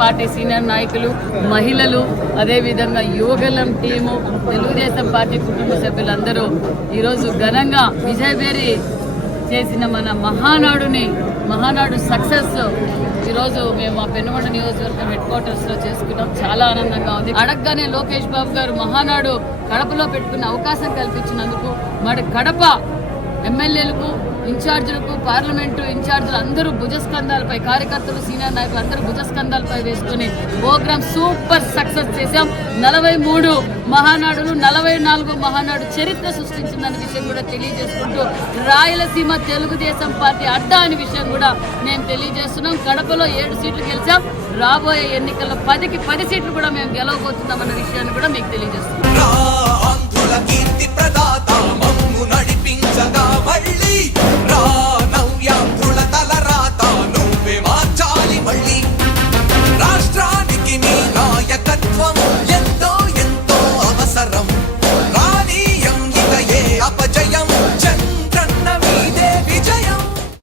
Party senior నాయకులు, మహిళలు, అదేవిధంగా యువగలం టీము, తెలుగుదేశం పార్టీ కుటుంబ సభ్యులందరూ ఈరోజు ఘనంగా విజయభేరి చేసిన మన మహానాడు సక్సెస్ ఈరోజు మేము మా పెనుగొండ నియోజకవర్గం హెడ్ క్వార్టర్స్లో చేసుకున్నాం. చాలా ఆనందంగా ఉంది. అడగగానే లోకేష్ బాబు గారు మహానాడు కడపలో పెట్టుకునే అవకాశం కల్పించినందుకు మరి కడప ఎమ్మెల్యేలకు, ఇన్ఛార్జీలకు, పార్లమెంటు ఇన్ఛార్జీలు అందరూ భుజస్కంధాలపై, కార్యకర్తలు, సీనియర్ నాయకులు అందరూ భుజస్కంధాలపై వేసుకుని ప్రోగ్రామ్ సూపర్ సక్సెస్ చేశాం. 43 మహానాడులు, 44 మహానాడు చరిత్ర సృష్టించిందన్న విషయం కూడా తెలియజేసుకుంటూ రాయలసీమ తెలుగుదేశం పార్టీ అడ్డా అనే విషయం కూడా మేము తెలియజేస్తున్నాం. కడపలో 7 సీట్లు గెలిచాం. రాబోయే ఎన్నికల్లో 10కి 10 సీట్లు కూడా మేము గెలవబోతున్నామన్న విషయాన్ని కూడా మీకు తెలియజేస్తున్నాం.